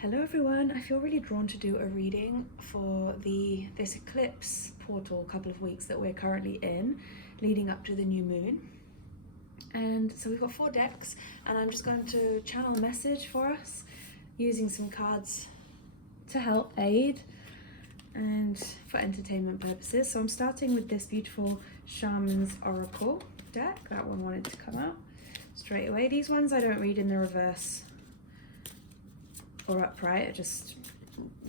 Hello everyone, I feel really drawn to do a reading for this eclipse portal couple of weeks that we're currently in, leading up to the new moon. And so we've got 4 decks, and I'm just going to channel a message for us using some cards to help aid and for entertainment purposes. So I'm starting with this beautiful Shaman's Oracle deck. That one wanted to come out straight away. These ones I don't read in the reverse or upright, I just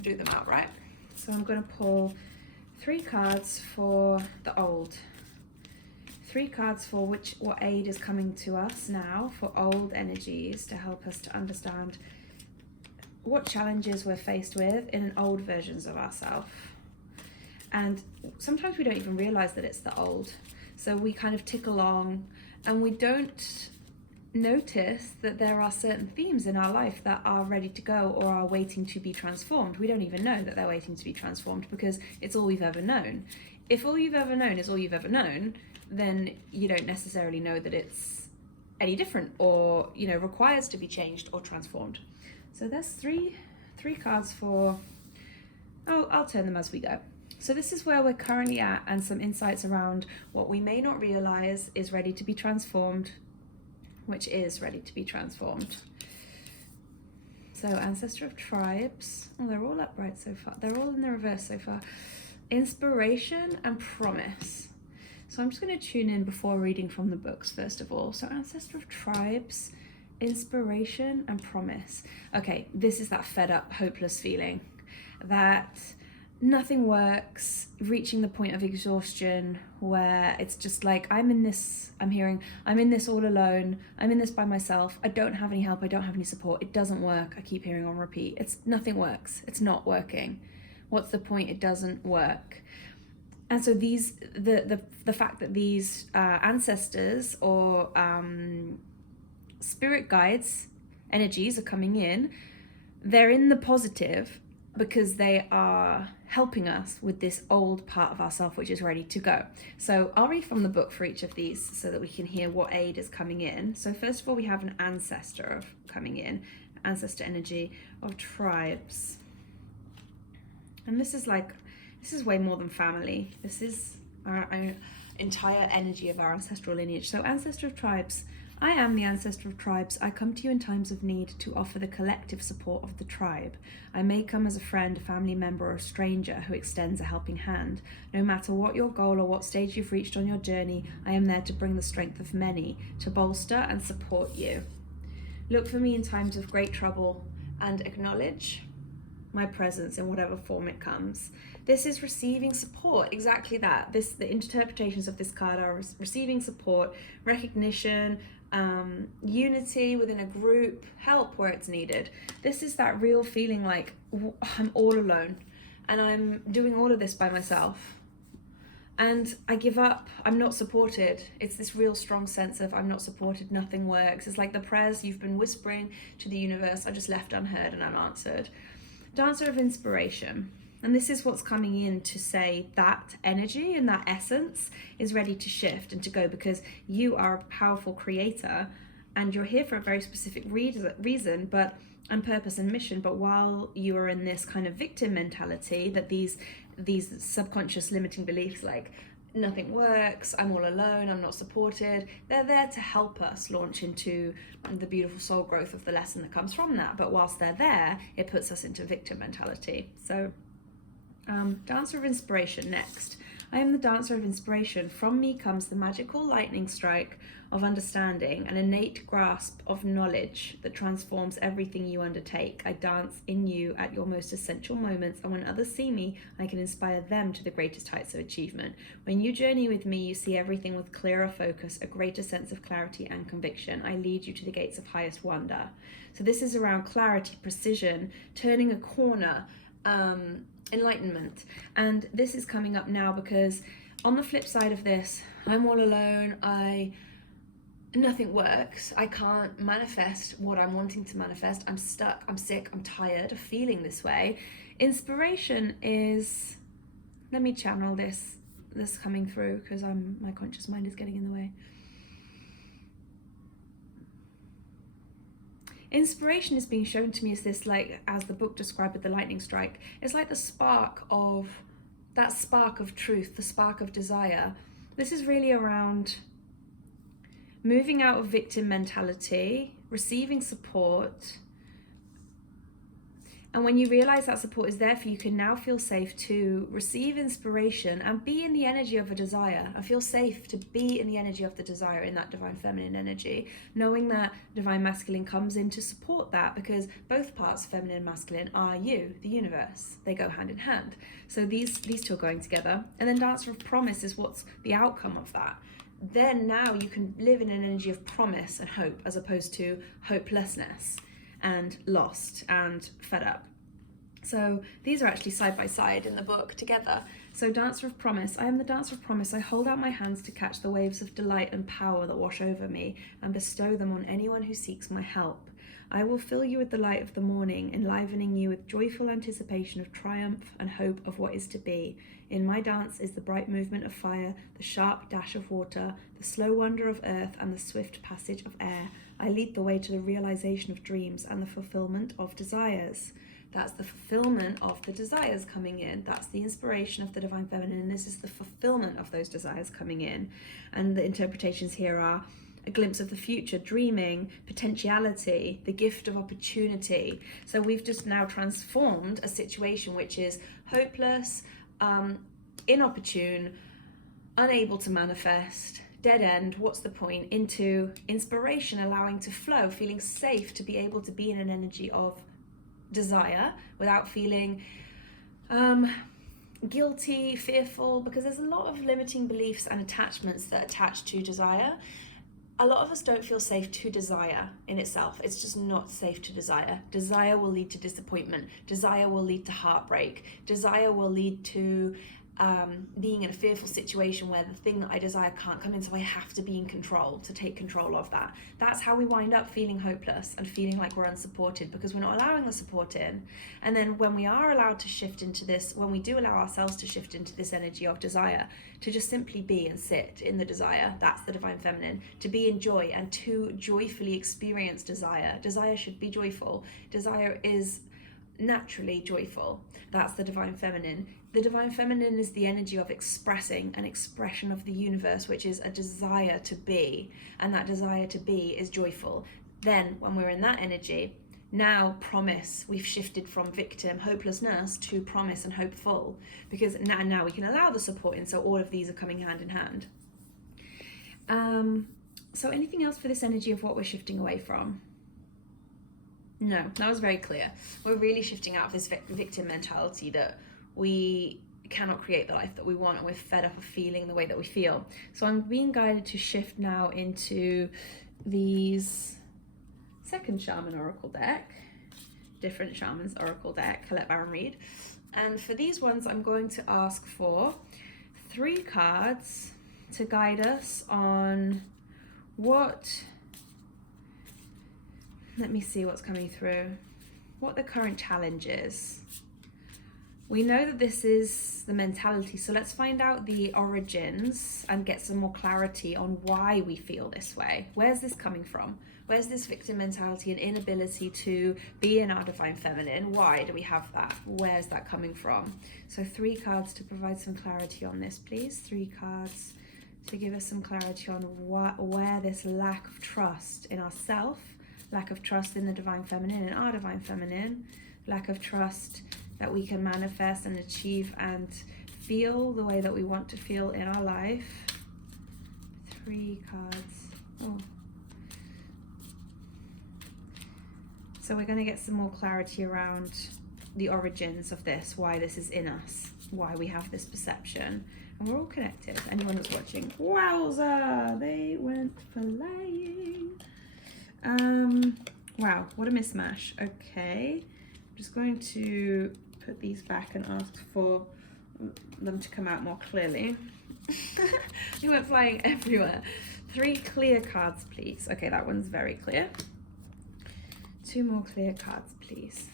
do them outright. So I'm going to pull 3 cards for the old, 3 cards for what aid is coming to us now for old energies to help us to understand what challenges we're faced with in old versions of ourselves. And sometimes we don't even realize that it's the old, so we kind of tick along and we don't notice that there are certain themes in our life that are ready to go or are waiting to be transformed. We don't even know that they're waiting to be transformed because it's all we've ever known. If all you've ever known is all you've ever known, then you don't necessarily know that it's any different or, you know, requires to be changed or transformed. So there's three cards for, I'll turn them as we go. So this is where we're currently at, and some insights around what we may not realize is ready to be transformed, which is ready to be transformed. So Ancestor of Tribes, oh, they're all upright so far. They're all in the reverse so far. Inspiration and Promise. So I'm just going to tune in before reading from the books first of all. So Ancestor of Tribes, Inspiration and Promise. Okay, this is that fed up, hopeless feeling that nothing works, reaching the point of exhaustion where it's just like, I'm in this all alone, I'm in this by myself, I don't have any help, I don't have any support, it doesn't work, I keep hearing on repeat, nothing works, it's not working. What's the point? It doesn't work. And so the fact that these ancestors or spirit guides, energies are coming in, they're in the positive because they are helping us with this old part of ourself which is ready to go. So I'll read from the book for each of these so that we can hear what aid is coming in. So first of all, we have an ancestor coming in, ancestor energy of tribes. And this is way more than family. This is our entire energy of our ancestral lineage. So ancestor of tribes, I am the ancestor of tribes. I come to you in times of need to offer the collective support of the tribe. I may come as a friend, a family member, or a stranger who extends a helping hand. No matter what your goal or what stage you've reached on your journey, I am there to bring the strength of many, to bolster and support you. Look for me in times of great trouble and acknowledge my presence in whatever form it comes. This is receiving support, exactly that. The interpretations of this card are receiving support, recognition, unity within a group, help where it's needed. This is that real feeling like I'm all alone and I'm doing all of this by myself and I give up, I'm not supported. It's this real strong sense of I'm not supported, nothing works. It's like the prayers you've been whispering to the universe are just left unheard and unanswered. Dancer of Inspiration. And this is what's coming in to say that energy and that essence is ready to shift and to go, because you are a powerful creator and you're here for a very specific reason and purpose and mission. But while you are in this kind of victim mentality, that these subconscious limiting beliefs like nothing works, I'm all alone, I'm not supported, they're there to help us launch into the beautiful soul growth of the lesson that comes from that. But whilst they're there, it puts us into victim mentality. So Dancer of Inspiration next. I am the Dancer of Inspiration. From me comes the magical lightning strike of understanding, an innate grasp of knowledge that transforms everything you undertake. I dance in you at your most essential moments, and when others see me, I can inspire them to the greatest heights of achievement. When you journey with me, you see everything with clearer focus, a greater sense of clarity and conviction. I lead you to the gates of highest wonder. So this is around clarity, precision, turning a corner, enlightenment. And this is coming up now because on the flip side of this, I'm all alone, nothing works, I can't manifest what I'm wanting to manifest, I'm stuck, I'm sick, I'm tired of feeling this way. Inspiration is, let me channel this coming through because my conscious mind is getting in the way. Inspiration is being shown to me as this, like, as the book described with the lightning strike, it's like the spark of, that spark of truth, the spark of desire. This is really around moving out of victim mentality, receiving support. And when you realize that support is there for you, you can now feel safe to receive inspiration and be in the energy of a desire. I feel safe to be in the energy of the desire, in that divine feminine energy, knowing that divine masculine comes in to support that, because both parts, feminine and masculine, are you, the universe. They go hand in hand. So these two are going together. And then Dancer of Promise is what's the outcome of that. Then now you can live in an energy of promise and hope, as opposed to hopelessness and lost and fed up. So these are actually side by side in the book together. So Dancer of Promise. I am the Dancer of Promise. I hold out my hands to catch the waves of delight and power that wash over me and bestow them on anyone who seeks my help. I will fill you with the light of the morning, enlivening you with joyful anticipation of triumph and hope of what is to be. In my dance is the bright movement of fire, the sharp dash of water, the slow wonder of earth, and the swift passage of air. I lead the way to the realization of dreams and the fulfillment of desires. That's the fulfillment of the desires coming in. That's the inspiration of the divine feminine, and this is the fulfillment of those desires coming in. And the interpretations here are a glimpse of the future, dreaming, potentiality, the gift of opportunity. So we've just now transformed a situation which is hopeless, inopportune, unable to manifest, dead end, what's the point, into inspiration, allowing to flow, feeling safe to be able to be in an energy of desire without feeling guilty, fearful, because there's a lot of limiting beliefs and attachments that attach to desire. A lot of us don't feel safe to desire in itself. It's just not safe to desire. Desire will lead to disappointment. Desire will lead to heartbreak. Desire will lead to being in a fearful situation where the thing that I desire can't come in, so I have to be in control, to take control of that. That's how we wind up feeling hopeless and feeling like we're unsupported, because we're not allowing the support in. And then when we are allowed to shift into this, when we do allow ourselves to shift into this energy of desire, to just simply be and sit in the desire, that's the divine feminine, to be in joy and to joyfully experience desire. Desire should be joyful. Desire is naturally joyful. That's the divine feminine. The divine feminine is the energy of expressing, an expression of the universe, which is a desire to be, and that desire to be is joyful. Then when we're in that energy, now promise, we've shifted from victim hopelessness to promise and hopeful, because now we can allow the support in, so all of these are coming hand in hand. So anything else for this energy of what we're shifting away from? No, that was very clear. We're really shifting out of this victim mentality that we cannot create the life that we want, and we're fed up of feeling the way that we feel. So I'm being guided to shift now into these second shaman oracle deck, different shamans oracle deck, Colette Baron Reed. And for these ones, I'm going to ask for 3 cards to guide us on what, let me see what's coming through, what the current challenge is. We know that this is the mentality, so let's find out the origins and get some more clarity on why we feel this way. Where's this coming from? Where's this victim mentality and inability to be in our divine feminine? Why do we have that? Where's that coming from? So 3 cards to provide some clarity on this, please. 3 cards to give us some clarity on where this lack of trust in ourself, lack of trust in the divine feminine and our divine feminine, lack of trust that we can manifest and achieve and feel the way that we want to feel in our life. 3 cards. Oh. So we're going to get some more clarity around the origins of this, why this is in us, why we have this perception. And we're all connected. Anyone that's watching, wowza, they went flying. Wow, what a mismatch. Okay, I'm just going to put these back and ask for them to come out more clearly. They went flying everywhere. 3 clear cards, please. Okay, that one's very clear. 2 more clear cards, please.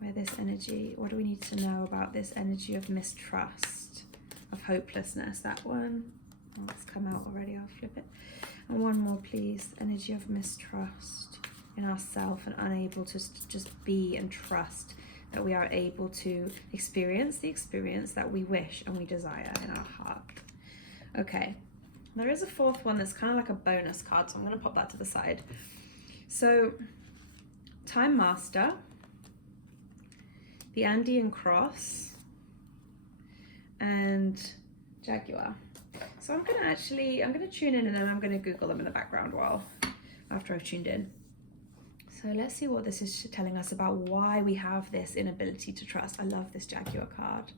Where this energy, what do we need to know about this energy of mistrust, of hopelessness? That one, oh, it's come out already, I'll flip it. And 1 more, please. Energy of mistrust. in ourself and unable to just be and trust that we are able to experience the experience that we wish and we desire in our heart. Okay, there is a fourth one that's kind of like a bonus card, so I'm going to pop that to the side. So, Time Master, the Andean Cross, and Jaguar. So I'm going to tune in and then I'm going to Google them in the background after I've tuned in. So let's see what this is telling us about why we have this inability to trust. I love this Jaguar card.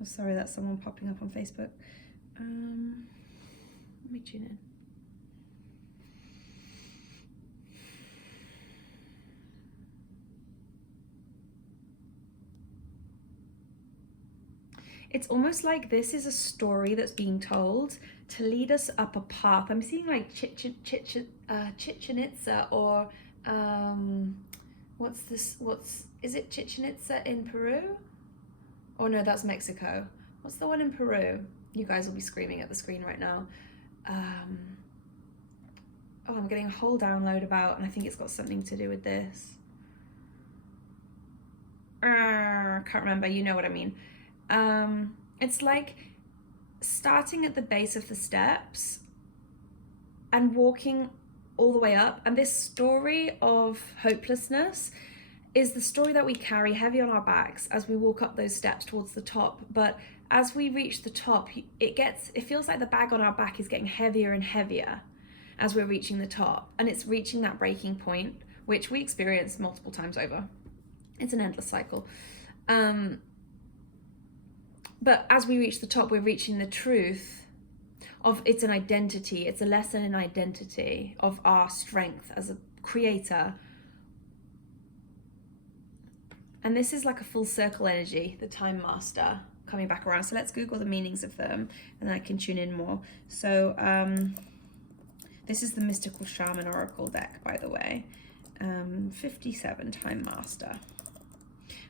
I'm sorry, that's someone popping up on Facebook. Let me tune in. It's almost like this is a story that's being told to lead us up a path. I'm seeing like Chichen Itza, or is it Chichen Itza in Peru? Oh no, that's Mexico. What's the one in Peru? You guys will be screaming at the screen right now. I'm getting a whole download about, and I think it's got something to do with this. Can't remember, you know what I mean. It's like starting at the base of the steps and walking all the way up. And this story of hopelessness is the story that we carry heavy on our backs as we walk up those steps towards the top. But as we reach the top, it feels like the bag on our back is getting heavier and heavier as we're reaching the top. And it's reaching that breaking point, which we experience multiple times over. It's an endless cycle. But as we reach the top, we're reaching the truth of it's an identity. It's a lesson in identity of our strength as a creator. And this is like a full circle energy, the Time Master coming back around. So let's Google the meanings of them and then I can tune in more. So this is the Mystical Shaman Oracle deck, by the way. 57 Time Master.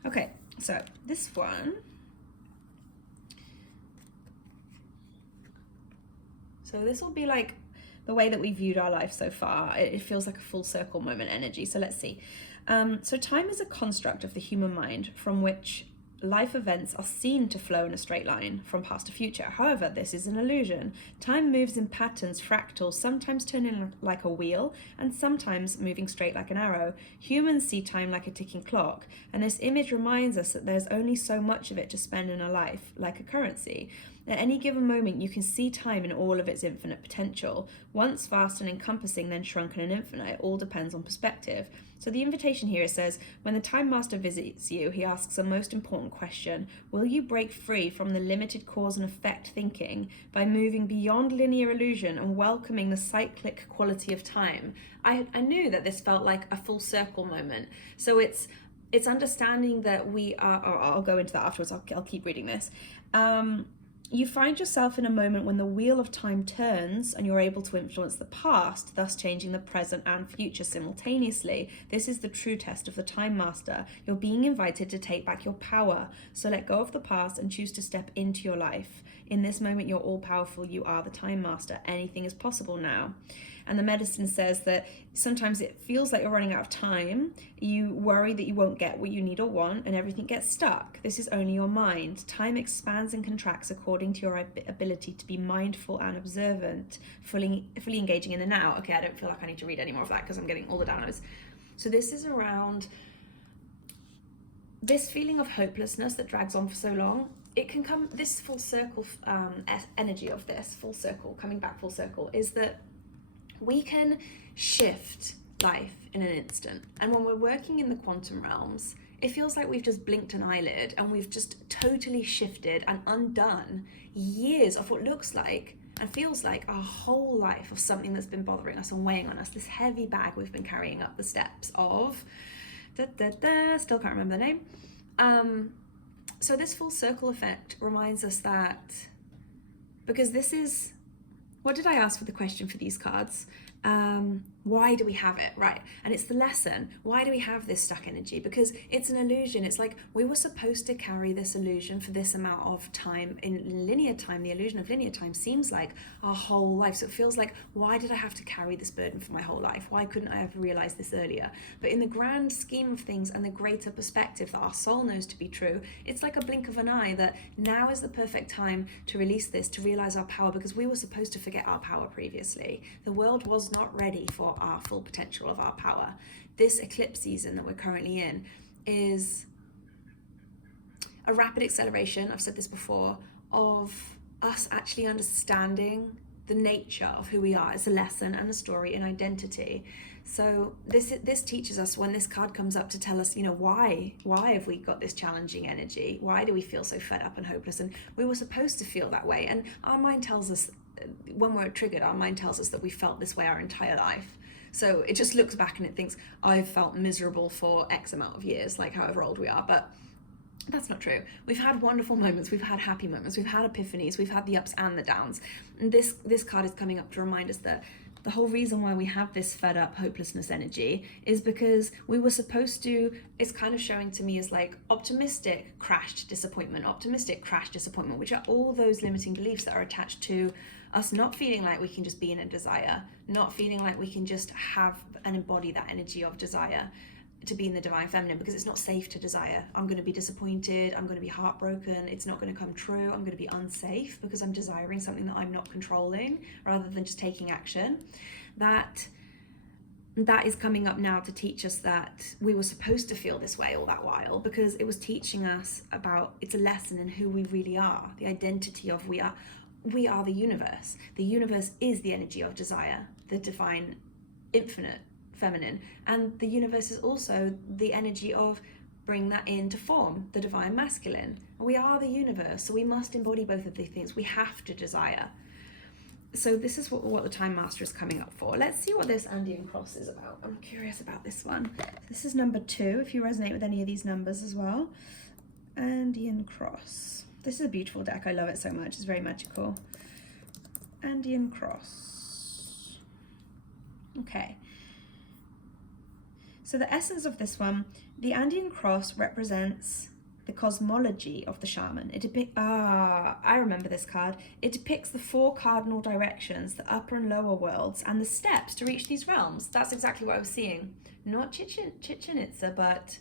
Okay, so this one. So this will be like the way that we viewed our life so far. It feels like a full circle moment energy. So let's see. So time is a construct of the human mind from which life events are seen to flow in a straight line from past to future. However, this is an illusion. Time moves in patterns, fractals, sometimes turning like a wheel and sometimes moving straight like an arrow. Humans see time like a ticking clock, and this image reminds us that there's only so much of it to spend in a life, like a currency. At any given moment, you can see time in all of its infinite potential. Once vast and encompassing, then shrunken and infinite. It all depends on perspective. So the invitation here says, when the Time Master visits you, he asks a most important question. Will you break free from the limited cause and effect thinking by moving beyond linear illusion and welcoming the cyclic quality of time? I knew that this felt like a full circle moment. So it's understanding that we are, or I'll go into that afterwards, I'll keep reading this. You find yourself in a moment when the wheel of time turns and you're able to influence the past, thus changing the present and future simultaneously. This is the true test of the Time Master. You're being invited to take back your power. So let go of the past and choose to step into your life. In this moment, you're all powerful. You are the Time Master. Anything is possible now. And the medicine says that sometimes it feels like you're running out of time. You worry that you won't get what you need or want, and everything gets stuck. This is only your mind. Time expands and contracts according to your ability to be mindful and observant, fully engaging in the now. Okay, I don't feel like I need to read any more of that because I'm getting all the downloads. So this is around this feeling of hopelessness that drags on for so long. It can come, this full circle energy of this full circle, coming back full circle, is that we can shift life in an instant. And when we're working in the quantum realms, it feels like we've just blinked an eyelid and we've just totally shifted and undone years of what looks like and feels like our whole life of something that's been bothering us and weighing on us, this heavy bag we've been carrying up the steps of, still can't remember the name. So this full circle effect reminds us that, because this is, what did I ask for the question for these cards? Why do we have it? Right. And it's the lesson. Why do we have this stuck energy? Because it's an illusion. It's like we were supposed to carry this illusion for this amount of time. In linear time, the illusion of linear time seems like our whole life. So it feels like, why did I have to carry this burden for my whole life? Why couldn't I have realized this earlier? But in the grand scheme of things and the greater perspective that our soul knows to be true, it's like a blink of an eye that now is the perfect time to release this, to realize our power, because we were supposed to forget our power previously. The world was not ready for our full potential of our power. This eclipse season that we're currently in is a rapid acceleration, I've said this before, of us actually understanding the nature of who we are as a lesson and a story and identity. So this teaches us, when this card comes up, to tell us, why have we got this challenging energy? Why do we feel so fed up and hopeless? And we were supposed to feel that way. And our mind tells us, when we're triggered, our mind tells us that we felt this way our entire life. So it just looks back and it thinks, I've felt miserable for X amount of years, like however old we are. But that's not true. We've had wonderful moments, we've had happy moments, we've had epiphanies, we've had the ups and the downs. And this card is coming up to remind us that the whole reason why we have this fed up hopelessness energy is because we were supposed to, it's kind of showing to me as like optimistic crashed disappointment, which are all those limiting beliefs that are attached to us not feeling like we can just be in a desire, not feeling like we can just have and embody that energy of desire, to be in the divine feminine, because it's not safe to desire. I'm going to be disappointed, I'm going to be heartbroken, it's not going to come true, I'm going to be unsafe because I'm desiring something that I'm not controlling rather than just taking action. That is coming up now to teach us that we were supposed to feel this way all that while, because it was teaching us about, it's a lesson in who we really are, the identity of we are the universe. The universe is the energy of desire, the divine infinite feminine, and the universe is also the energy of bring that into form, the divine masculine. We are the universe, so we must embody both of these things. We have to desire. So this is what the Time Master is coming up for. Let's see what this Andean cross is about. I'm curious about this one. This is number 2, if you resonate with any of these numbers as well. Andean cross. This is a beautiful deck. I love it so much. It's very magical. Andean cross. Okay. So the essence of this one, the Andean cross represents the cosmology of the shaman. I remember this card. It depicts the 4 cardinal directions, the upper and lower worlds, and the steps to reach these realms. That's exactly what I was seeing. Not Chichen Itza, but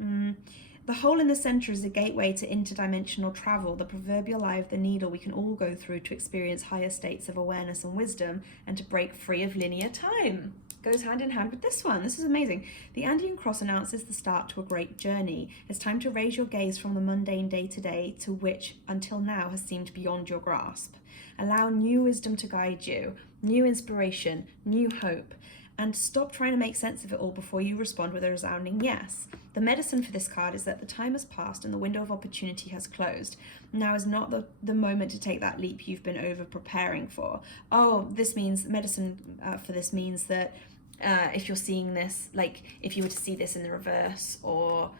the hole in the center is a gateway to interdimensional travel, the proverbial eye of the needle we can all go through to experience higher states of awareness and wisdom and to break free of linear time. Goes hand in hand with this one. This is amazing. The Andean cross announces the start to a great journey. It's time to raise your gaze from the mundane day-to-day to which until now has seemed beyond your grasp. Allow new wisdom to guide you, new inspiration, new hope, and stop trying to make sense of it all before you respond with a resounding yes. The medicine for this card is that the time has passed and the window of opportunity has closed. Now is not the moment to take that leap you've been over preparing for. Oh, this means, medicine for this means that if you're seeing this, like if you were to see this in the reverse, or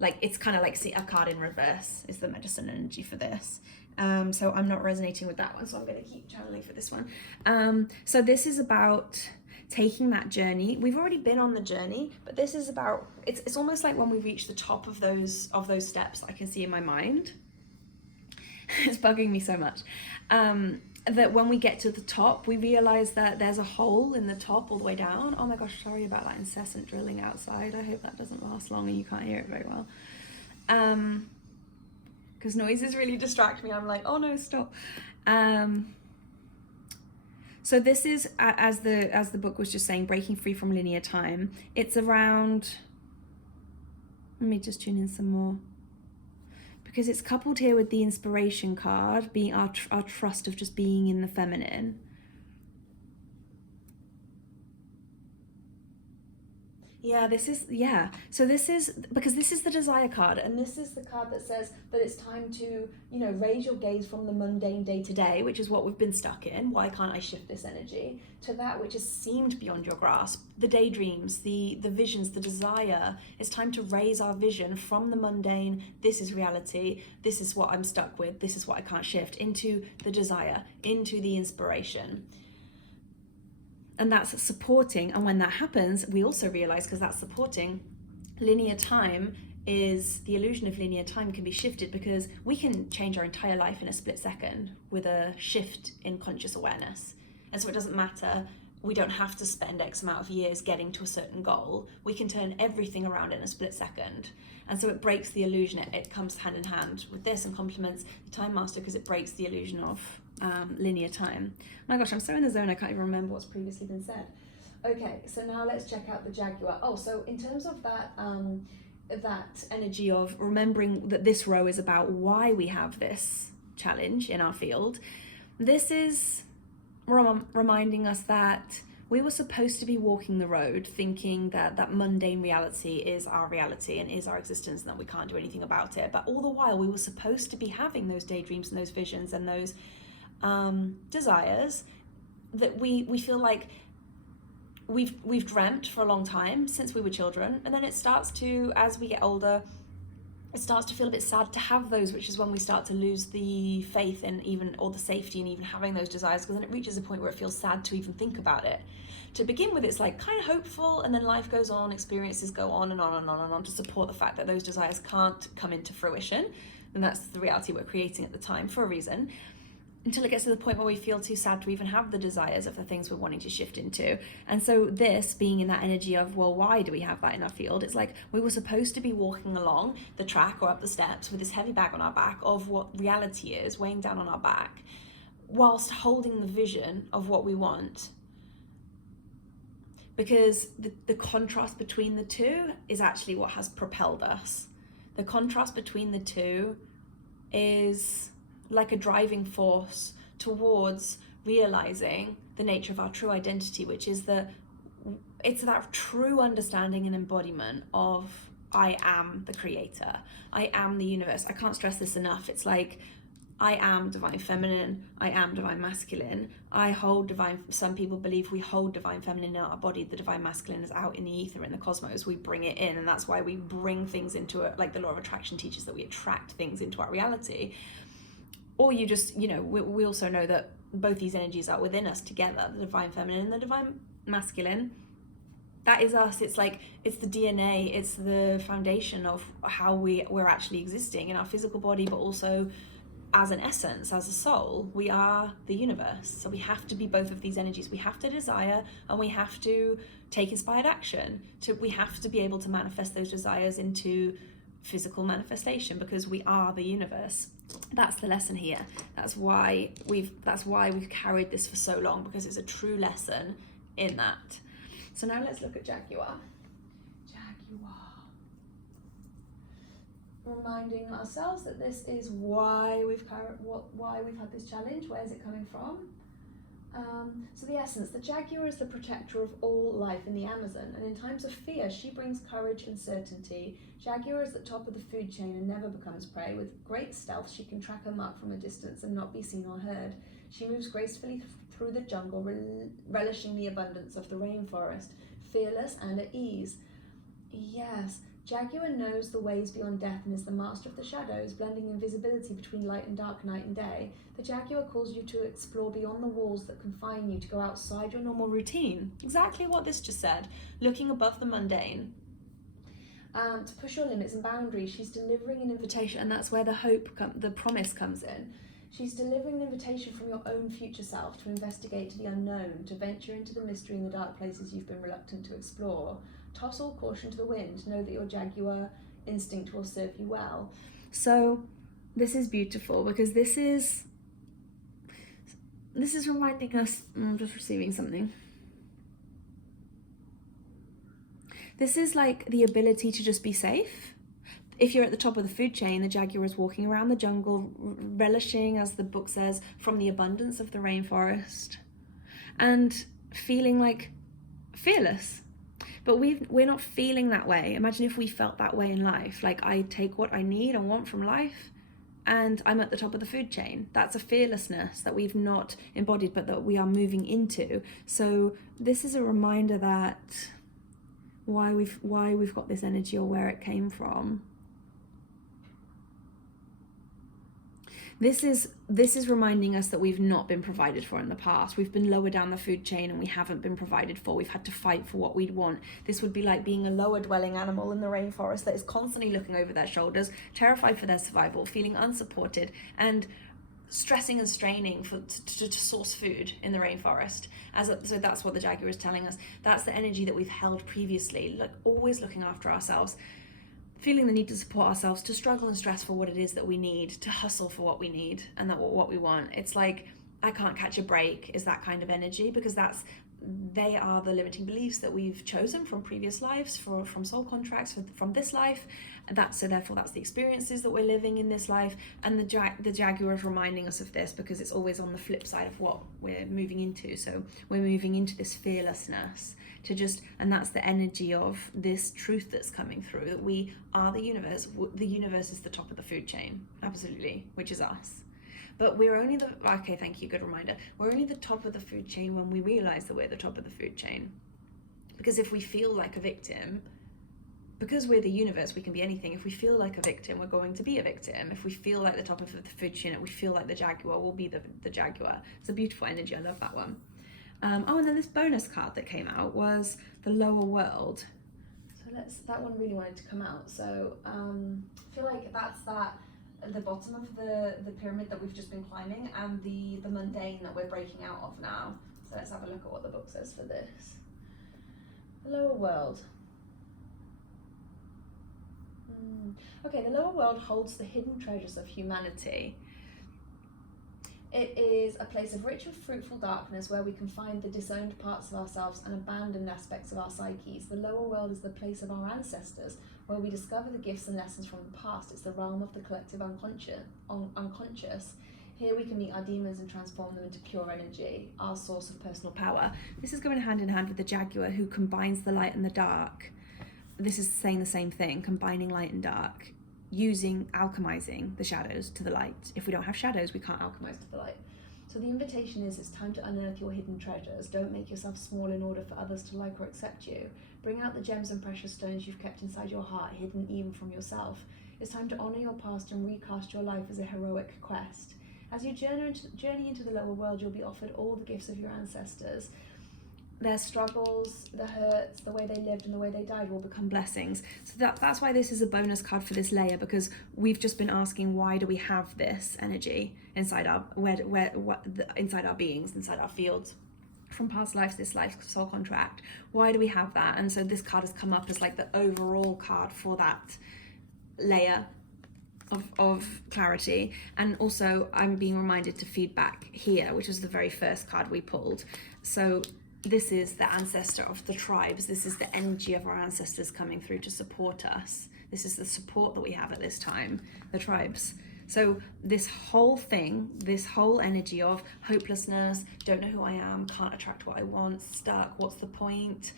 like it's kind of like see a card in reverse is the medicine energy for this. So I'm not resonating with that one, so I'm going to keep channeling for this one. So this is about taking that journey. We've already been on the journey, but this is about, it's almost like when we reach the top of those steps that I can see in my mind. It's bugging me so much. That when we get to the top, we realize that there's a hole in the top all the way down. Oh my gosh, sorry about that incessant drilling outside. I hope that doesn't last long and you can't hear it very well. Because noises really distract me. I'm like, oh no, stop. So this is, as the book was just saying, breaking free from linear time. It's around, let me just tune in some more, because it's coupled here with the inspiration card, being our trust of just being in the feminine. Yeah, so this is, because this is the desire card, and this is the card that says that it's time to, raise your gaze from the mundane day to day, which is what we've been stuck in. Why can't I shift this energy to that which has seemed beyond your grasp? The daydreams, the visions, the desire. It's time to raise our vision from the mundane, this is reality, this is what I'm stuck with, this is what I can't shift, into the desire, into the inspiration. And that's supporting. And when that happens, we also realize, because that's supporting, linear time is, the illusion of linear time can be shifted, because we can change our entire life in a split second with a shift in conscious awareness. And so it doesn't matter, we don't have to spend X amount of years getting to a certain goal. We can turn everything around in a split second. And so it breaks the illusion. It comes hand in hand with this and complements the Time Master, because it breaks the illusion of linear time. My gosh, I'm so in the zone, I can't even remember what's previously been said. Okay, so now let's check out the Jaguar. Oh, so in terms of that, that energy of remembering that this row is about why we have this challenge in our field, this is reminding us that we were supposed to be walking the road thinking that that mundane reality is our reality and is our existence and that we can't do anything about it. But all the while we were supposed to be having those daydreams and those visions and those desires that we feel like we've dreamt for a long time since we were children. And then it starts to, as we get older, it starts to feel a bit sad to have those, which is when we start to lose the faith in even, or the safety in even having those desires, because then it reaches a point where it feels sad to even think about it. To begin with, it's like kind of hopeful, and then life goes on, experiences go on and on and on and on to support the fact that those desires can't come into fruition. And that's the reality we're creating at the time for a reason, until it gets to the point where we feel too sad to even have the desires of the things we're wanting to shift into. And so this being in that energy of, well, why do we have that in our field? It's like we were supposed to be walking along the track or up the steps with this heavy bag on our back of what reality is weighing down on our back, whilst holding the vision of what we want. Because the contrast between the two is actually what has propelled us. The contrast between the two is like a driving force towards realizing the nature of our true identity, which is it's that true understanding and embodiment of I am the creator, I am the universe. I can't stress this enough. It's like I am divine feminine, I am divine masculine, I hold divine, some people believe we hold divine feminine in our body, the divine masculine is out in the ether, in the cosmos, we bring it in, and that's why we bring things into it, like the law of attraction teaches that we attract things into our reality. Or you just, we also know that both these energies are within us together, the divine feminine and the divine masculine. That is us. It's like, it's the DNA, it's the foundation of how we're actually existing in our physical body, but also as an essence, as a soul. We are the universe. So we have to be both of these energies. We have to desire and we have to take inspired action. We have to be able to manifest those desires into physical manifestation, because we are the universe. That's the lesson here. That's why we've carried this for so long, because it's a true lesson in that. So now let's look at Jaguar. Reminding ourselves that this is why we've had this challenge. Where's it coming from? So the essence, the Jaguar is the protector of all life in the Amazon, and in times of fear, she brings courage and certainty. Jaguar is at the top of the food chain and never becomes prey. With great stealth, she can track her mark from a distance and not be seen or heard. She moves gracefully through the jungle, relishing the abundance of the rainforest, fearless and at ease. Yes, Jaguar knows the ways beyond death and is the master of the shadows, blending invisibility between light and dark, night and day. The Jaguar calls you to explore beyond the walls that confine you, to go outside your normal routine. Exactly what this just said, looking above the mundane. To push your limits and boundaries. She's delivering an invitation, and that's where the hope, the promise comes in. She's delivering an invitation from your own future self to investigate the unknown, to venture into the mystery in the dark places you've been reluctant to explore. Toss all caution to the wind. Know that your Jaguar instinct will serve you well. So this is beautiful, because this is reminding us, I'm just receiving something. This is like the ability to just be safe. If you're at the top of the food chain, the Jaguar is walking around the jungle, relishing, as the book says, from the abundance of the rainforest, and feeling like fearless. But we're not feeling that way. Imagine if we felt that way in life. Like, I take what I need and want from life, and I'm at the top of the food chain. That's a fearlessness that we've not embodied, but that we are moving into. So this is a reminder that why we've got this energy, or where it came from. This is reminding us that we've not been provided for in the past. We've been lower down the food chain and we haven't been provided for. We've had to fight for what we'd want. This would be like being a lower dwelling animal in the rainforest that is constantly looking over their shoulders, terrified for their survival, feeling unsupported, and stressing and straining to source food in the rainforest. So that's what the jaguar is telling us. That's the energy that we've held previously, always looking after ourselves, feeling the need to support ourselves, to struggle and stress for what it is that we need, to hustle for what we need and what we want. It's like, I can't catch a break is that kind of energy, because they are the limiting beliefs that we've chosen from previous lives, from soul contracts, from this life. So therefore that's the experiences that we're living in this life. And the jaguar is reminding us of this, because it's always on the flip side of what we're moving into. So we're moving into this fearlessness, and that's the energy of this truth that's coming through, that we are the universe. The universe is the top of the food chain, absolutely, which is us. But we're only thank you, good reminder. We're only the top of the food chain when we realize that we're the top of the food chain. Because if we feel like a victim, because we're the universe, we can be anything. If we feel like a victim, we're going to be a victim. If we feel like the top of the food chain, we feel like the jaguar, we'll be the jaguar. It's a beautiful energy, I love that one. And then this bonus card that came out was the lower world. So that one really wanted to come out. So I feel like that's that at the bottom of the pyramid that we've just been climbing, and the mundane that we're breaking out of now. So let's have a look at what the book says for this. The lower world. Okay, the lower world holds the hidden treasures of humanity. It is a place of rich and fruitful darkness where we can find the disowned parts of ourselves and abandoned aspects of our psyches. The lower world is the place of our ancestors, where we discover the gifts and lessons from the past. It's the realm of the collective unconscious. Here we can meet our demons and transform them into pure energy, our source of personal power. This is going hand in hand with the jaguar, who combines the light and the dark. This is saying the same thing, combining light and dark, alchemizing the shadows to the light. If we don't have shadows, we can't alchemize to the light. So the invitation is, it's time to unearth your hidden treasures. Don't make yourself small in order for others to like or accept you. Bring out the gems and precious stones you've kept inside your heart, hidden even from yourself. It's time to honor your past and recast your life as a heroic quest. As you journey into the lower world, you'll be offered all the gifts of your ancestors. Their struggles, the hurts, the way they lived and the way they died will become blessings. So that's why this is a bonus card for this layer, because we've just been asking, why do we have this energy inside inside our beings, inside our fields, from past lives, this life, soul contract? Why do we have that? And so this card has come up as like the overall card for that layer of clarity. And also I'm being reminded to feedback here, which was the very first card we pulled. So this is the ancestor of the tribes. This is the energy of our ancestors coming through to support us. This is the support that we have at this time, the tribes. So this whole thing, this whole energy of hopelessness, don't know who I am, can't attract what I want, stuck, what's the point,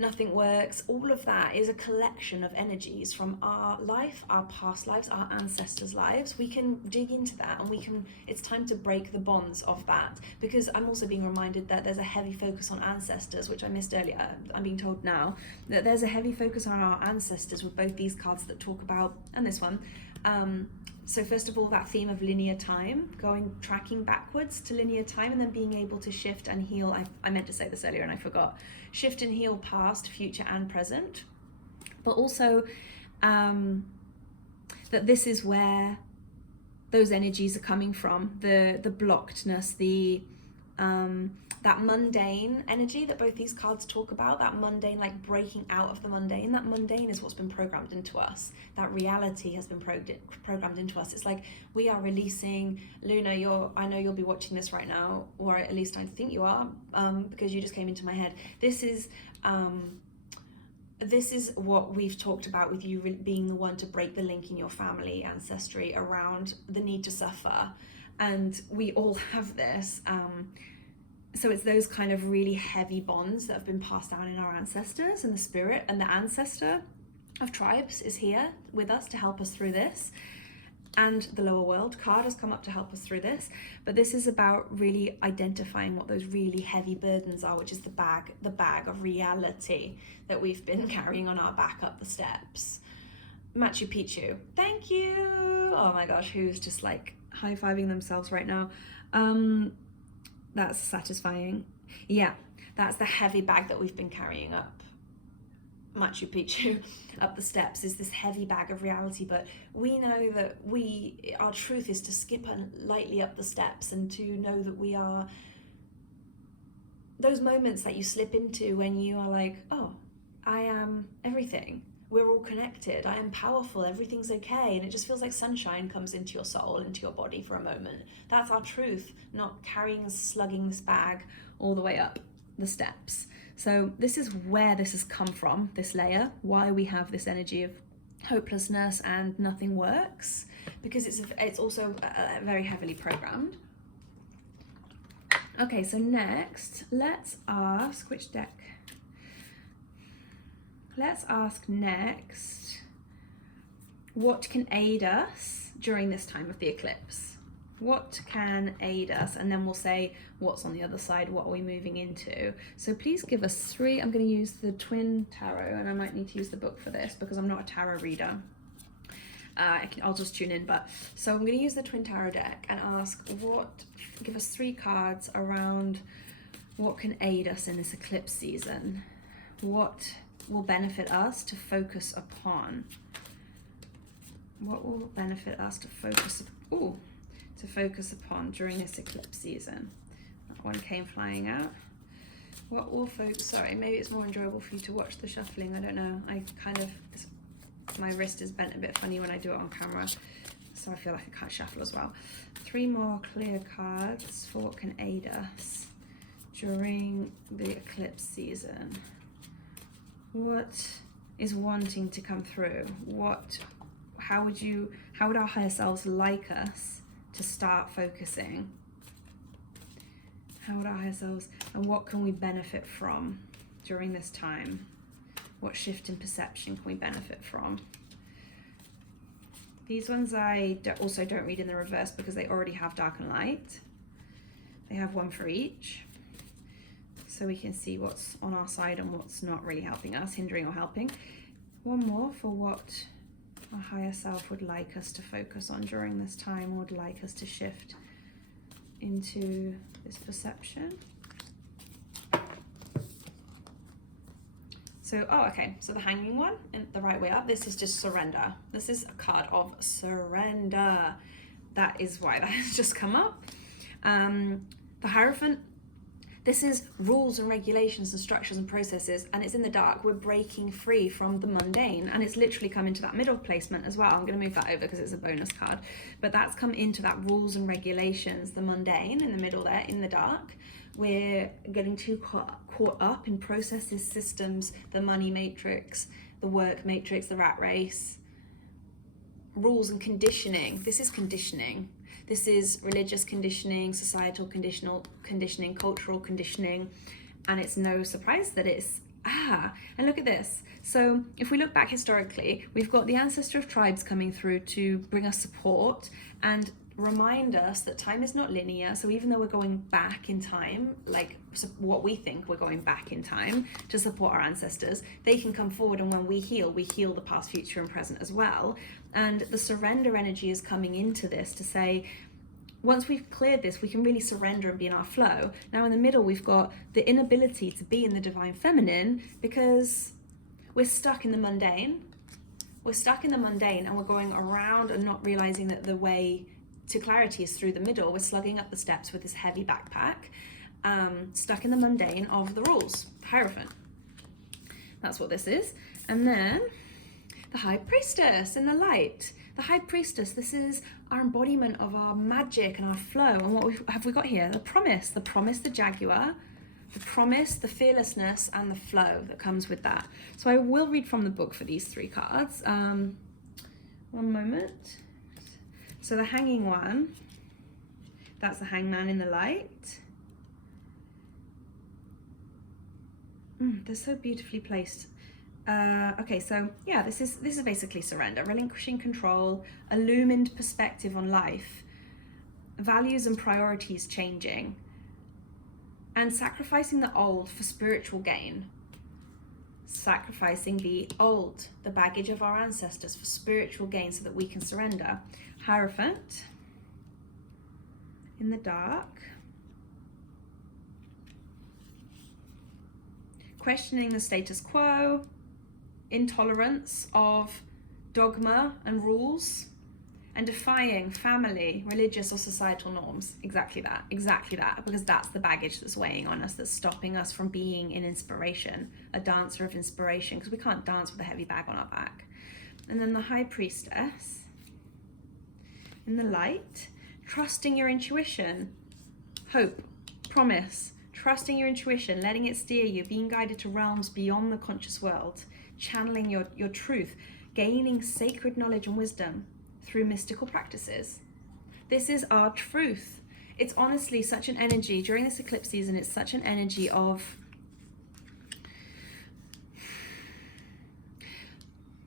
nothing works, all of that is a collection of energies from our life, our past lives, our ancestors' lives. We can dig into that, and it's time to break the bonds of that, because I'm also being reminded that there's a heavy focus on ancestors, which I missed earlier. I'm being told now that there's a heavy focus on our ancestors with both these cards that talk about, and this one. So first of all, that theme of linear time, tracking backwards to linear time, and then being able to shift and heal. I meant to say this earlier and I forgot. Shift and heal past, future and present. But also that this is where those energies are coming from, the blockedness, that mundane energy that both these cards talk about, that mundane, like breaking out of the mundane. That mundane is what's been programmed into us. That reality has been programmed into us. It's like we are releasing, Luna, I know you'll be watching this right now, or at least I think you are, because you just came into my head. This is what we've talked about with you being the one to break the link in your family ancestry around the need to suffer. And we all have this. So it's those kind of really heavy bonds that have been passed down in our ancestors, and the spirit and the ancestor of tribes is here with us to help us through this. And the lower world card has come up to help us through this. But this is about really identifying what those really heavy burdens are, which is the bag of reality that we've been carrying on our back up the steps. Machu Picchu, thank you. Oh my gosh, who's just like high-fiving themselves right now. That's satisfying. Yeah, that's the heavy bag that we've been carrying up Machu Picchu, up the steps, is this heavy bag of reality. But we know that our truth is to skip lightly up the steps, and to know that we are those moments that you slip into when you are like, oh, I am everything. We're all connected. I am powerful. Everything's okay. And it just feels like sunshine comes into your soul, into your body for a moment. That's our truth, not carrying and slugging this bag all the way up the steps. So this is where this has come from, this layer, why we have this energy of hopelessness and nothing works, because it's also very heavily programmed. Okay, so next, let's ask, which deck? Let's ask next, what can aid us during this time of the eclipse? What can aid us? And then we'll say what's on the other side, what are we moving into? So please give us 3. I'm going to use the Twin Tarot, and I might need to use the book for this because I'm not a tarot reader. I'll just tune in, so I'm going to use the Twin Tarot deck and ask give us 3 cards around what can aid us in this eclipse season. What will benefit us to focus upon? What will benefit us to focus upon during this eclipse season? That one came flying out. What will sorry, maybe it's more enjoyable for you to watch the shuffling. I don't know. My wrist is bent a bit funny when I do it on camera, so I feel like I can't shuffle as well. 3 more clear cards for what can aid us during the eclipse season. What is wanting to come through? How would our higher selves like us to start focusing? How would our higher selves, and what can we benefit from during this time? What shift in perception can we benefit from? These ones I also don't read in the reverse because they already have dark and light. They have one for each, so we can see what's on our side and what's not really helping us, hindering or helping. One more for what our higher self would like us to focus on during this time, or would like us to shift into this perception. So, so the Hanging one, and the right way up, this is just surrender. This is a card of surrender. That is why that has just come up. The Hierophant, this is rules and regulations and structures and processes, and it's in the dark. We're breaking free from the mundane, and it's literally come into that middle placement as well. I'm going to move that over because it's a bonus card, but that's come into that rules and regulations, the mundane in the middle there, in the dark. We're getting too caught up in processes, systems, the money matrix, the work matrix, the rat race, rules and conditioning. This is conditioning. This is religious conditioning, societal conditioning, cultural conditioning, and it's no surprise that it's, and look at this. So if we look back historically, we've got the ancestral tribes coming through to bring us support and remind us that time is not linear. So even though we're going back in time, like what we think we're going back in time to support our ancestors, they can come forward, and when we heal the past, future and present as well. And the surrender energy is coming into this to say, once we've cleared this, we can really surrender and be in our flow. Now in the middle, we've got the inability to be in the divine feminine because we're stuck in the mundane. We're stuck in the mundane, and we're going around and not realizing that the way to clarity is through the middle. We're slugging up the steps with this heavy backpack, stuck in the mundane of the rules. Hierophant. That's what this is. And then the High Priestess in the light. The High Priestess, this is our embodiment of our magic and our flow. And what have we got here? The promise, the jaguar, the promise, the fearlessness, and the flow that comes with that. So I will read from the book for these 3 cards. One moment. So the Hanging one, that's the Hangman in the light. They're so beautifully placed. Okay, so yeah, this is basically surrender, relinquishing control, illumined perspective on life, values and priorities changing, and sacrificing the old for spiritual gain. Sacrificing the old, the baggage of our ancestors, for spiritual gain so that we can surrender. Hierophant. in the dark, questioning the status quo, intolerance of dogma and rules, and defying family, religious or societal norms. Exactly that, because that's the baggage that's weighing on us, that's stopping us from being in inspiration, a dancer of inspiration, because we can't dance with a heavy bag on our back. And then the High Priestess in the light, trusting your intuition, hope, promise, trusting your intuition, letting it steer you, being guided to realms beyond the conscious world, channeling your truth, gaining sacred knowledge and wisdom through mystical practices. This is our truth. It's honestly such an energy during this eclipse season. It's such an energy of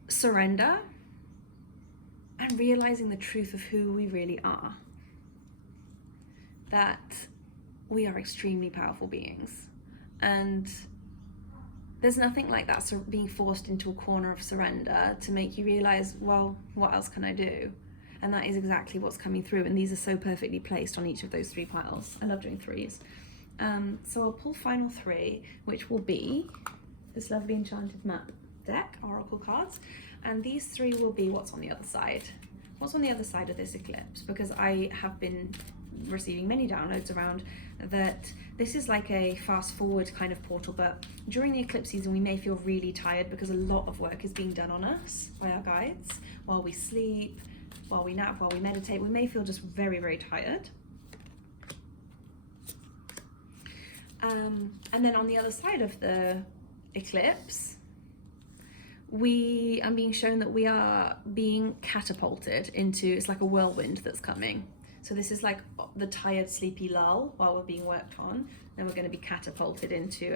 surrender and realizing the truth of who we really are. That we are extremely powerful beings. And there's nothing like that, so being forced into a corner of surrender to make you realize, well, what else can I do? And that is exactly what's coming through. And these are so perfectly placed on each of those 3 piles. I love doing 3s. So I'll pull final 3, which will be this lovely enchanted map deck, oracle cards. And these 3 will be what's on the other side. What's on the other side of this eclipse? Because I have been receiving many downloads around that this is like a fast forward kind of portal, but during the eclipse season we may feel really tired because a lot of work is being done on us by our guides while we sleep, while we nap, while we meditate. We may feel just very, very tired. And then on the other side of the eclipse, I'm being shown that we are being catapulted into, it's like a whirlwind that's coming. So this is like the tired, sleepy lull while we're being worked on. Then we're going to be catapulted into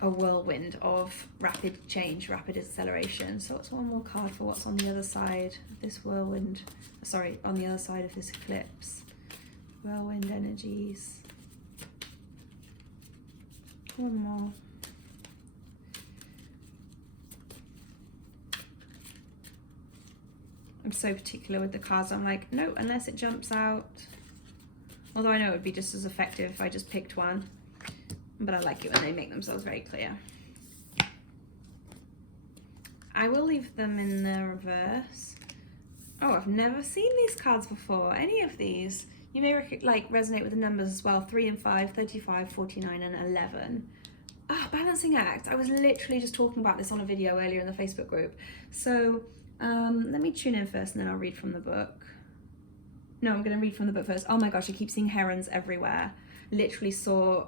a whirlwind of rapid change, rapid acceleration. So what's one more card for what's on the other side of this whirlwind? Sorry, on the other side of this eclipse. Whirlwind energies. One more. I'm so particular with the cards. I'm like, no, unless it jumps out. Although I know it would be just as effective if I just picked one. But I like it when they make themselves very clear. I will leave them in the reverse. Oh, I've never seen these cards before. Any of these. You may resonate with the numbers as well. 3 and 5, 35, 49 and 11. Ah, balancing act. I was literally just talking about this on a video earlier in the Facebook group. So let me tune in first and then I'll read from the book. No, I'm going to read from the book first. Oh my gosh, I keep seeing herons everywhere. Literally saw,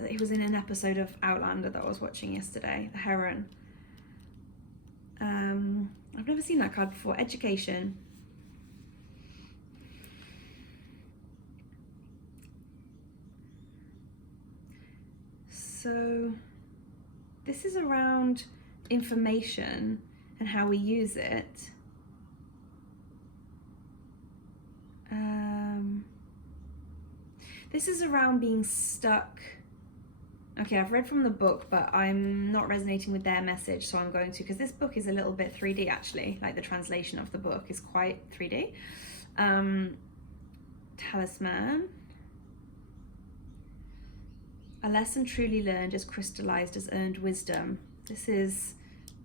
it was in an episode of Outlander that I was watching yesterday, the heron. I've never seen that card before. Education. So this is around information and how we use it. This is around being stuck. Okay, I've read from the book, but I'm not resonating with their message, so I'm going to, because this book is a little bit 3D actually, like the translation of the book is quite 3D. Talisman. A lesson truly learned is crystallized as earned wisdom. This is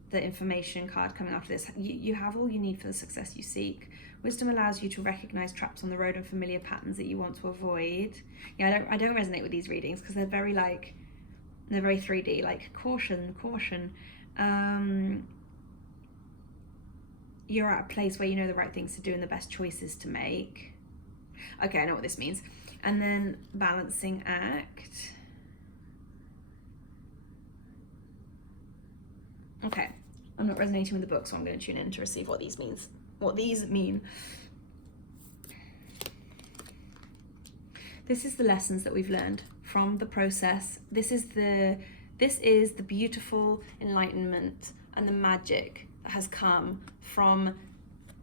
the information card coming after this. You have all you need for the success you seek. Wisdom allows you to recognize traps on the road and familiar patterns that you want to avoid. Yeah, I don't resonate with these readings because they're very 3D, like caution. You're at a place where you know the right things to do and the best choices to make. Okay, I know what this means. And then balancing act. Okay, I'm not resonating with the book, so I'm going to tune in to receive what these mean. This is the lessons that we've learned from the process. This is the beautiful enlightenment and the magic that has come from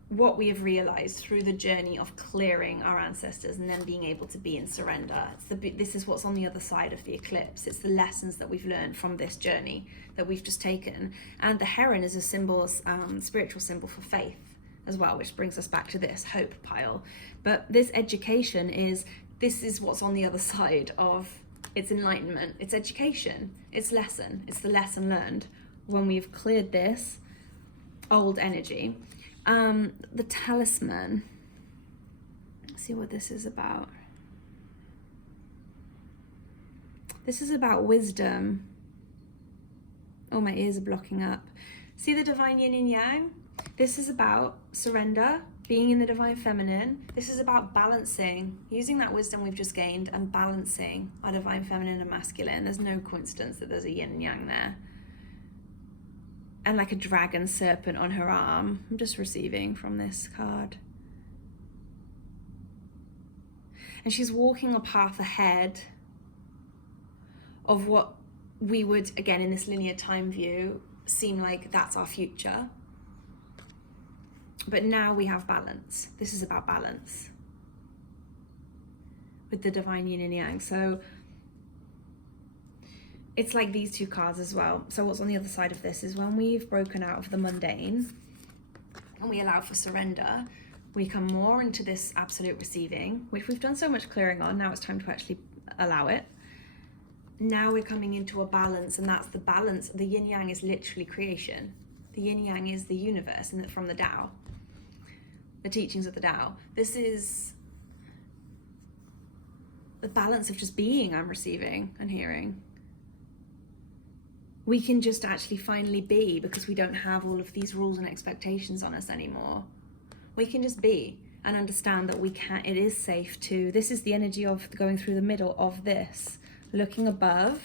what we have realized through the journey of clearing our ancestors and then being able to be in surrender. This is what's on the other side of the eclipse. It's the lessons that we've learned from this journey that we've just taken. And the heron is a symbol, spiritual symbol for faith as well, which brings us back to this hope pile. But this education this is what's on the other side of it's enlightenment. It's education. It's lesson. It's the lesson learned when we've cleared this old energy. The talisman. Let's see what this is about. This is about wisdom. Oh, my ears are blocking up. See the divine yin and yang? This is about surrender, being in the divine feminine. This is about balancing, using that wisdom we've just gained and balancing our divine feminine and masculine. There's no coincidence that there's a yin and yang there. And like a dragon serpent on her arm. I'm just receiving from this card. And she's walking a path ahead of what we would, again, in this linear time view, seem like that's our future. But now we have balance. This is about balance with the divine yin and yang. So it's like these two cards as well. So what's on the other side of this is when we've broken out of the mundane and we allow for surrender, we come more into this absolute receiving, which we've done so much clearing on. Now it's time to actually allow it. Now we're coming into a balance, and that's the balance. The yin yang is literally creation. The yin yang is the universe, and from the Tao, the teachings of the Tao. This is the balance of just being. I'm receiving and hearing. We can just actually finally be, because we don't have all of these rules and expectations on us anymore. We can just be and understand that we can. It is safe to. This is the energy of going through the middle of this. Looking above,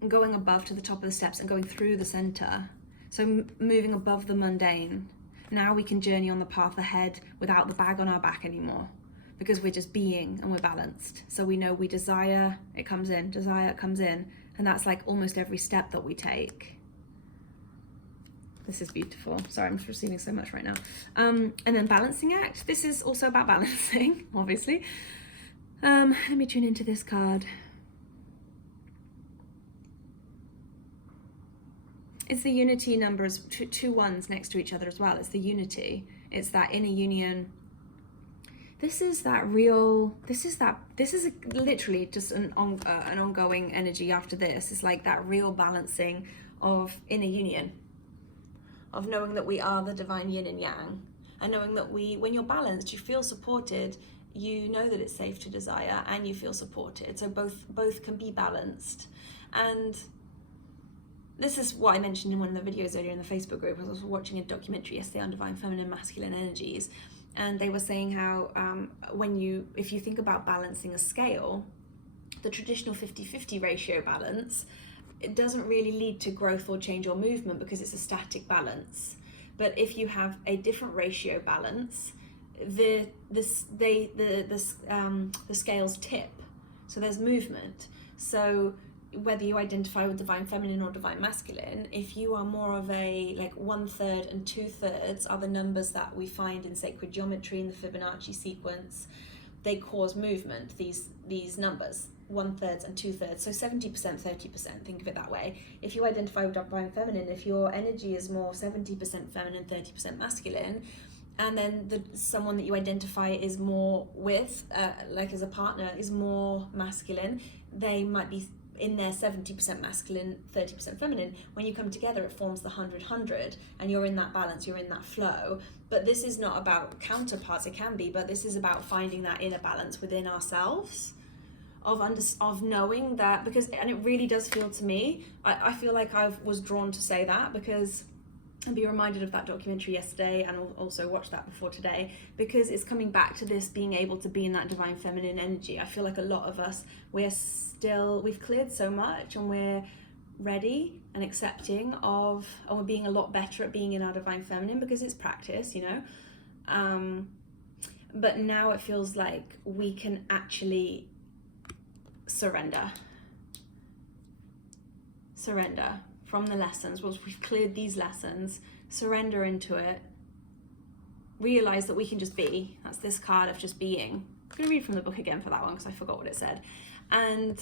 and going above to the top of the steps and going through the center. So moving above the mundane. Now we can journey on the path ahead without the bag on our back anymore, because we're just being and we're balanced. So we know we desire, it comes in, desire, it comes in. And that's like almost every step that we take. This is beautiful. Sorry, I'm just receiving so much right now. And then balancing act. This is also about balancing, obviously. Let me tune into this card. It's the unity numbers, two ones next to each other as well. It's the unity. It's that inner union. This is that real, this is literally just an ongoing energy after this. It's like that real balancing of inner union, of knowing that we are the divine yin and yang, and knowing that when you're balanced, you feel supported. You know that it's safe to desire and you feel supported. So both can be balanced. And this is what I mentioned in one of the videos earlier in the Facebook group. I was watching a documentary yesterday on divine feminine and masculine energies. And they were saying how if you think about balancing a scale, the traditional 50-50 ratio balance, it doesn't really lead to growth or change or movement because it's a static balance. But if you have a different ratio balance, the scales tip, so there's movement. So whether you identify with divine feminine or divine masculine, if you are more of a like 1/3 and 2/3 are the numbers that we find in sacred geometry in the Fibonacci sequence, they cause movement, these numbers 1/3 and 2/3, so 70%, 30%, think of it that way. If you identify with divine feminine, if your energy is more 70% feminine, 30% masculine, and then someone that you identify is more with, like as a partner, is more masculine, they might be in their 70% masculine, 30% feminine. When you come together, it forms the 100-100, and you're in that balance, you're in that flow. But this is not about counterparts, it can be, but this is about finding that inner balance within ourselves, of knowing that, because, and it really does feel to me, I feel like I was drawn to say that because and be reminded of that documentary yesterday, and also watch that before today, because it's coming back to this being able to be in that divine feminine energy. I feel like a lot of us, we've cleared so much, and we're ready and accepting of, and we're being a lot better at being in our divine feminine because it's practice, but now it feels like we can actually surrender from the lessons. Once we've cleared these lessons, surrender into it, realize that we can just be. That's this card of just being. I'm going to read from the book again for that one because I forgot what it said. And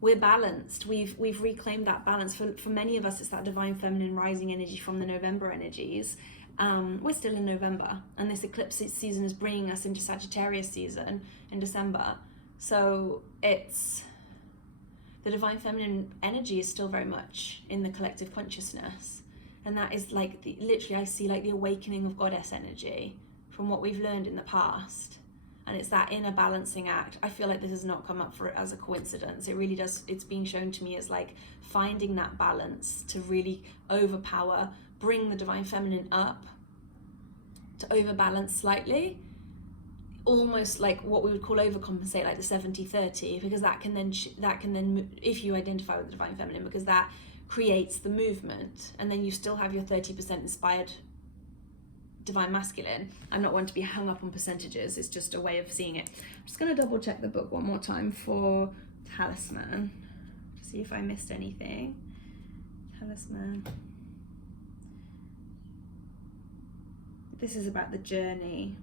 we're balanced. We've reclaimed that balance. For many of us, it's that divine feminine rising energy from the November energies. we're still in November, and this eclipse season is bringing us into Sagittarius season in December. So it's the divine feminine energy is still very much in the collective consciousness, and that is like literally I see like the awakening of goddess energy from what we've learned in the past. And it's that inner balancing act. I feel like this has not come up for as a coincidence. It really does. It's being shown to me as like finding that balance to really overpower, bring the divine feminine up, to overbalance slightly, almost like what we would call overcompensate, like the 70-30, because that can then if you identify with the divine feminine, because that creates the movement, and then you still have your 30% inspired divine masculine. I'm not one to be hung up on percentages, it's just a way of seeing it. I'm just going to double check the book one more time for talisman to see if I missed anything. Talisman. This is about the journey.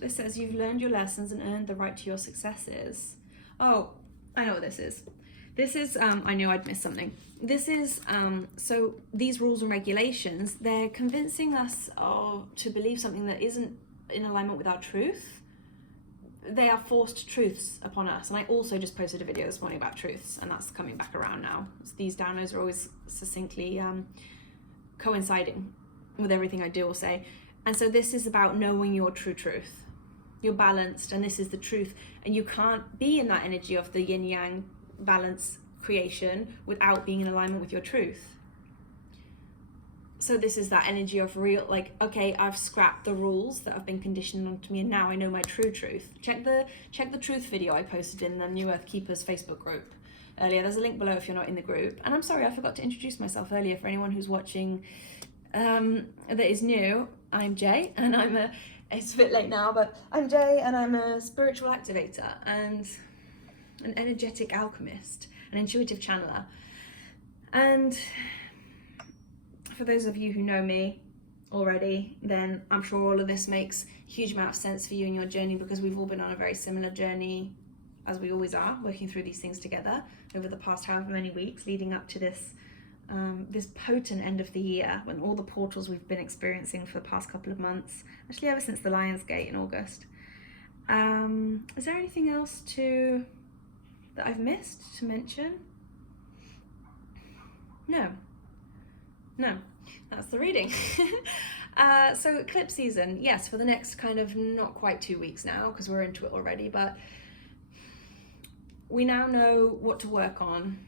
This says you've learned your lessons and earned the right to your successes. Oh, I know what this is. This is, I knew I'd missed something. This is, so these rules and regulations, they're convincing us to believe something that isn't in alignment with our truth. They are forced truths upon us. And I also just posted a video this morning about truths, and that's coming back around now. These downloads are always succinctly coinciding with everything I do or say. And so this is about knowing your true truth. You're balanced, and this is the truth. And you can't be in that energy of the yin-yang balance creation without being in alignment with your truth. So this is that energy of real, like, okay, I've scrapped the rules that have been conditioned onto me, and now I know my true truth. Check the truth video I posted in the New Earth Keepers Facebook group earlier. There's a link below if you're not in the group. And I'm sorry, I forgot to introduce myself earlier for anyone who's watching that is new. I'm Jay, and it's a bit late now, but I'm Jay, and I'm a spiritual activator and an energetic alchemist, an intuitive channeler. And for those of you who know me already, then I'm sure all of this makes a huge amount of sense for you in your journey, because we've all been on a very similar journey, as we always are, working through these things together over the past however many weeks leading up to this potent end of the year, when all the portals we've been experiencing for the past couple of months, actually ever since the Lion's Gate in August. Is there anything else that I've missed to mention? No, that's the reading. So eclipse season, yes, for the next kind of not quite 2 weeks now, because we're into it already, but we now know what to work on.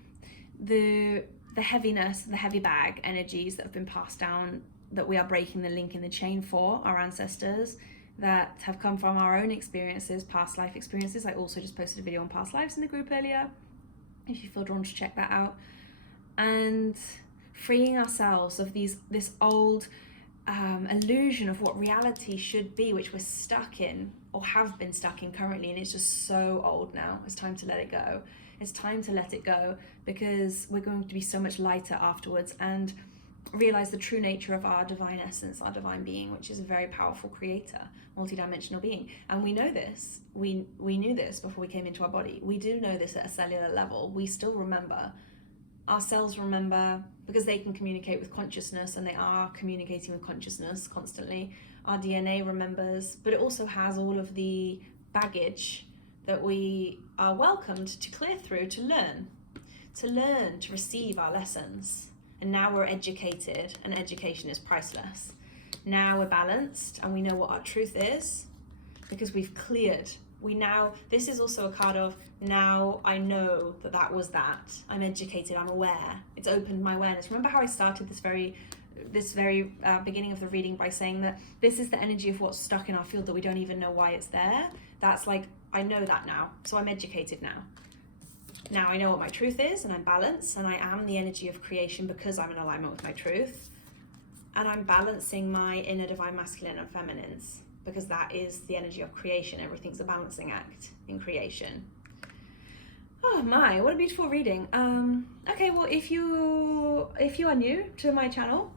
The heaviness, the heavy bag energies that have been passed down, that we are breaking the link in the chain for our ancestors, that have come from our own experiences, past life experiences. I also just posted a video on past lives in the group earlier, if you feel drawn to check that out. And freeing ourselves of this old illusion of what reality should be, which we're stuck in or have been stuck in currently, and it's just so old now. It's time to let it go. It's time to let it go, because we're going to be so much lighter afterwards and realize the true nature of our divine essence, our divine being, which is a very powerful creator, multidimensional being. And we know this. We knew this before we came into our body. We do know this at a cellular level. We still remember. Our cells remember, because they can communicate with consciousness, and they are communicating with consciousness constantly. Our DNA remembers, but it also has all of the baggage that we are welcomed to clear through, to learn, to receive our lessons. And now we're educated, and education is priceless. Now we're balanced, and we know what our truth is, because we've cleared. This is also a card of, now I know that was that. I'm educated, I'm aware. It's opened my awareness. Remember how I started this very beginning of the reading by saying that this is the energy of what's stuck in our field that we don't even know why it's there. That's like, I know that now, so I'm educated now. Now I know what my truth is, and I'm balanced, and I am the energy of creation because I'm in alignment with my truth. And I'm balancing my inner divine masculine and feminines, because that is the energy of creation. Everything's a balancing act in creation. Oh my, what a beautiful reading. Okay, well, if you are new to my channel,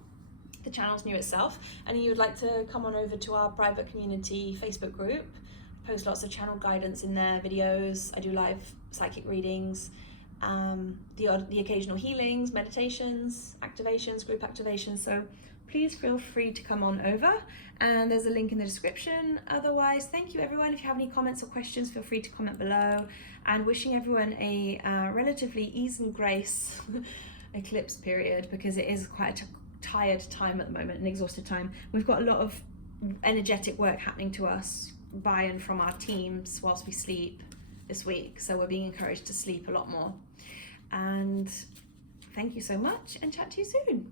the channel's new itself, and you would like to come on over to our private community Facebook group, I post lots of channel guidance in there, videos, I do live psychic readings, the occasional healings, meditations, activations, group activations. So please feel free to come on over, and there's a link in the description. Otherwise, thank you everyone. If you have any comments or questions, feel free to comment below, and wishing everyone a relatively ease and grace eclipse period, because it is quite a tired time at the moment, an exhausted time. We've got a lot of energetic work happening to us by and from our teams whilst we sleep this week, so we're being encouraged to sleep a lot more. And thank you so much, and chat to you soon.